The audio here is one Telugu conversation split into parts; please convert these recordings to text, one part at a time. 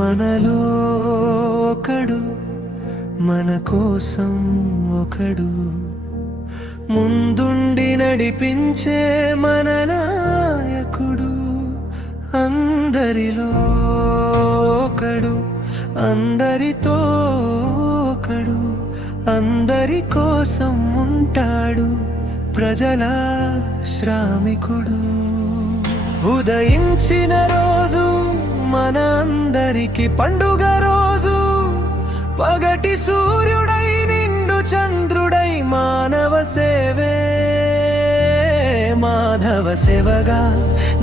మనలో ఒకడు, మన కోసం ఒకడు, ముందుండి నడిపించే మన నాయకుడు. అందరిలో ఒకడు, అందరితో ఒకడు, అందరి కోసం ఉంటాడు, ప్రజల శ్రామికుడు. ఉదయించిన రోజు మన అందరికి పండుగ రోజు, పగటి సూర్యుడై నిండు చంద్రుడై మానవ సేవే మాధవ సేవగా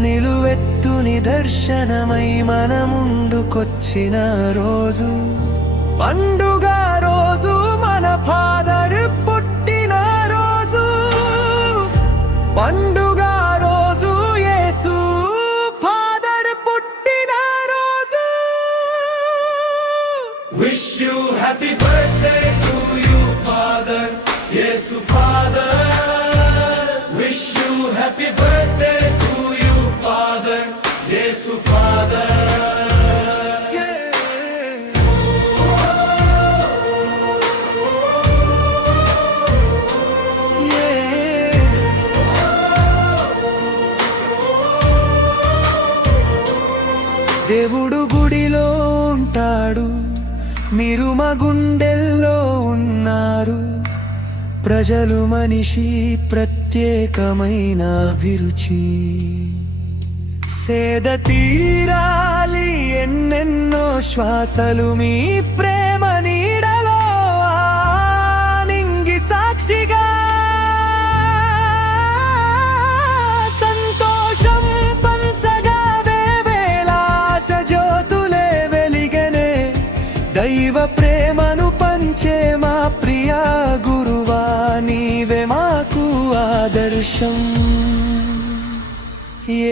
నిలువెత్తు నిదర్శనమై మన ముందుకొచ్చిన రోజు. పండుగ రోజు మన ఫాదర్ పుట్టిన రోజు, పండుగ రోజు యేసు ఫాదర్ పుట్టిన రోజు. Wish you happy birthday to you, Father, Yesu Father. Wish you happy birthday to you, Father, Yesu Father. దేవుడు గుడిలో ఉంటాడు, మీరు మా గుండెల్లో ఉన్నారు. ప్రజలు మనిషి ప్రత్యేకమైన అభిరుచి, సేద తీరాలి ఎన్నెన్నో శ్వాసలు మీ ప్రేమ నీడలో నింగి సాక్షిగా. సంతోషం పంచగా వేవేలాస జ్యోతులే వెలిగనే, దైవ ప్రేమను పంచే మా ప్రియ గురువా, నీవే మాకు ఆదర్శం.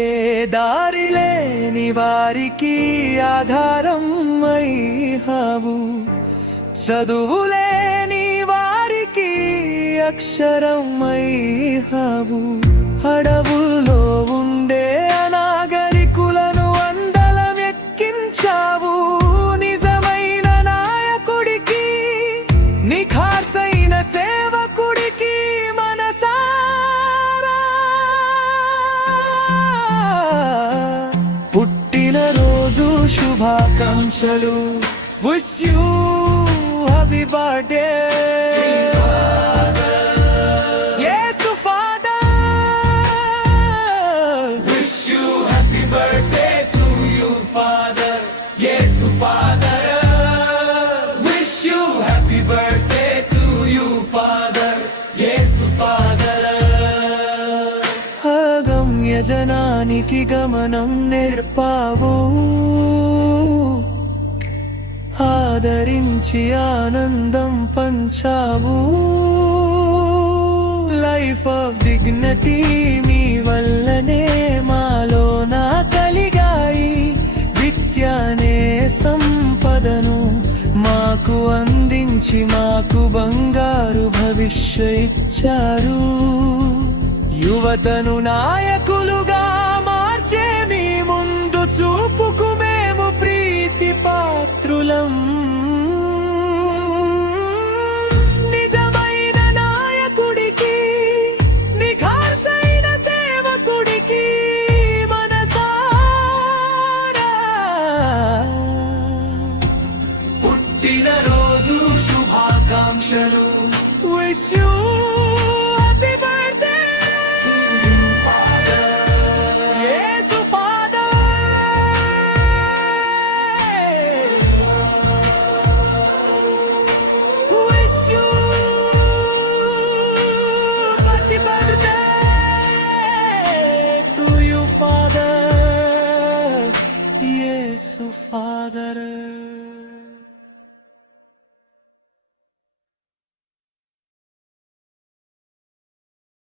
ఏ దారి లేని వారికి ఆధారం అయ్యావు, చదువులేని వారికి అక్షరం అయ్యావు. అడవుల్లో ఉండే అనాగరికులను అందలం ఎక్కించావు. నిజమైన నాయకుడికి, నిఖార్సైన సేవకుడికి మనసారా పుట్టినరోజు శుభాకాంక్షలు. Wish you happy birthday, Yesu Father. Wish you happy birthday to you, Father, Yesu Father. Wish you happy birthday to you, Father, Yesu Father. అగమ్య జనానికి గమనం నేర్పావు, ఆదరించి ఆనందం పంచావు. లైఫ్ ఆఫ్ డిగ్నిటీ మీ వల్లనే మాలో నా కలిగాయి. విద్యనే సంపదను మాకు అందించి మాకు బంగారు భవిష్య ఇచ్చారు. యువతను నాయకులుగా